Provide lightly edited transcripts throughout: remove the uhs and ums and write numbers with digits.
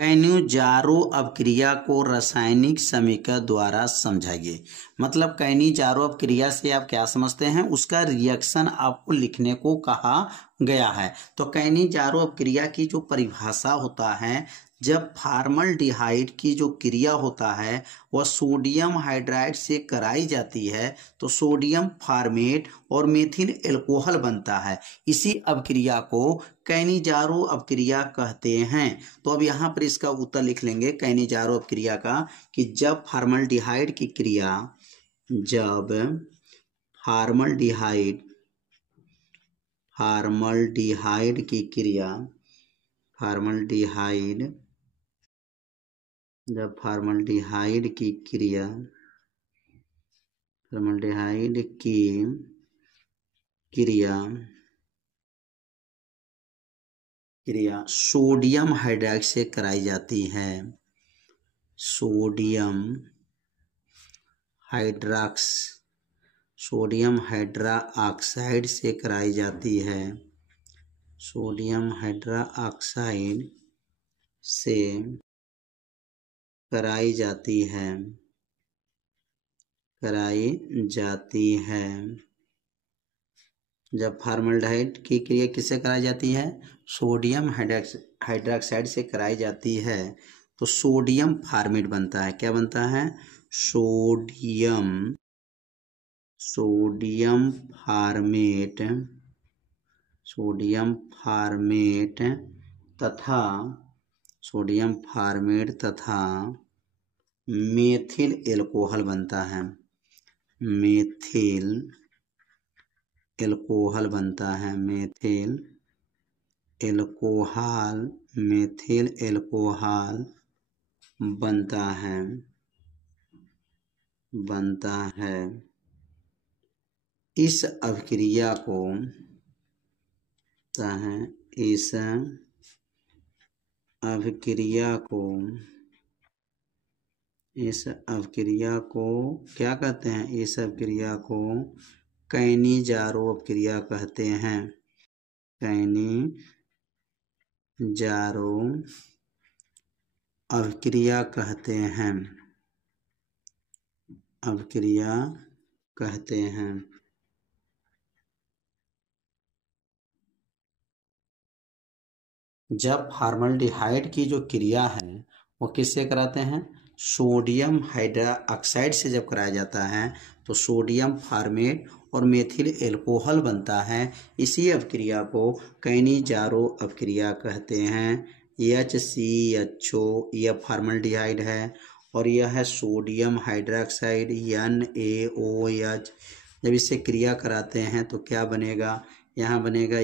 Cannizzaro अपक्रिया को रासायनिक समीकरण द्वारा समझाइए। मतलब कैनिजारो अपक्रिया से आप क्या समझते हैं, उसका रिएक्शन आपको लिखने को कहा गया है। तो कैनिजारो अपक्रिया की जो परिभाषा होता है, जब फॉर्मल्डिहाइड की जो क्रिया होता है वह सोडियम हाइड्राइड से कराई जाती है तो सोडियम फॉर्मेट और मेथिल एल्कोहल बनता है। इसी अपक्रिया को कैनिजारो अपक्रिया कहते हैं। तो अब यहाँ पर इसका उत्तर लिख लेंगे कैनिजारो अपक्रिया का कि जब फॉर्मल्डिहाइड की क्रिया फॉर्मल्डिहाइड की क्रिया सोडियम हाइड्राक्साइड से कराई जाती है, सोडियम हाइड्रोक्साइड से कराई जाती है, सोडियम हाइड्रोक्साइड से कराई जाती है। जब फॉर्मल्डिहाइड की क्रिया किससे कराई जाती है, सोडियम हाइड्रोक्साइड से कराई जाती है तो सोडियम फॉर्मेट बनता है। क्या बनता है, सोडियम फॉर्मेट तथा मेथिल एल्कोहल बनता है, मेथिल एल्कोहल बनता है। इस अभिक्रिया को क्या कहते हैं, इस अभिक्रिया को कैनिजारो अपक्रिया कहते हैं, कैनिजारो अपक्रिया कहते हैं। जब फॉर्मल्डिहाइड की जो क्रिया है वो किससे कराते हैं, सोडियम हाइड्रोक्साइड से जब कराया जाता है तो सोडियम फॉर्मेट और मेथिल एल्कोहल बनता है। इसी अपक्रिया को कैनिजारो अपक्रिया कहते हैं। HCHO यह फॉर्मल्डिहाइड है और यह है सोडियम हाइड्रोक्साइड NaOH। जब इससे क्रिया कराते हैं तो क्या बनेगा, यहाँ बनेगा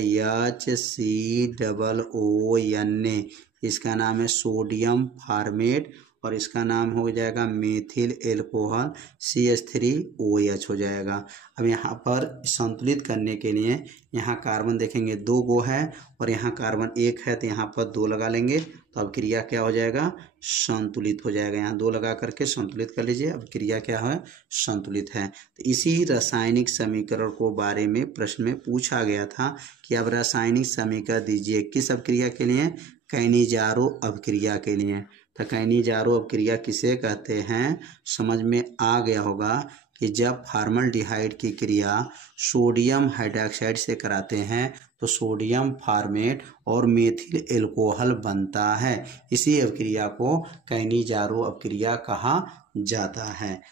HCOONA, इसका नाम है सोडियम फॉर्मेट और इसका नाम हो जाएगा मेथिल एल्कोहल CH3OH हो जाएगा। अब यहाँ पर संतुलित करने के लिए यहाँ कार्बन देखेंगे 2 गो है और यहाँ कार्बन 1 है तो यहाँ पर 2 लगा लेंगे तो अब क्रिया क्या हो जाएगा, संतुलित हो जाएगा। यहाँ 2 लगा करके संतुलित कर लीजिए, अब क्रिया क्या है, संतुलित है। तो इसी रासायनिक समीकरण को बारे में प्रश्न में पूछा गया था कि अब रासायनिक समीकरण दीजिए किस अपक्रिया के लिए, कैनिजारो अपक्रिया के लिए। तो कैनिजारो अपक्रिया किसे कहते हैं, समझ में आ गया होगा कि जब फॉर्मल्डिहाइड की क्रिया सोडियम हाइड्रोक्साइड से कराते हैं तो सोडियम फॉर्मेट और मेथिल एल्कोहल बनता है। इसी अपक्रिया को कैनिजारो अपक्रिया कहा जाता है।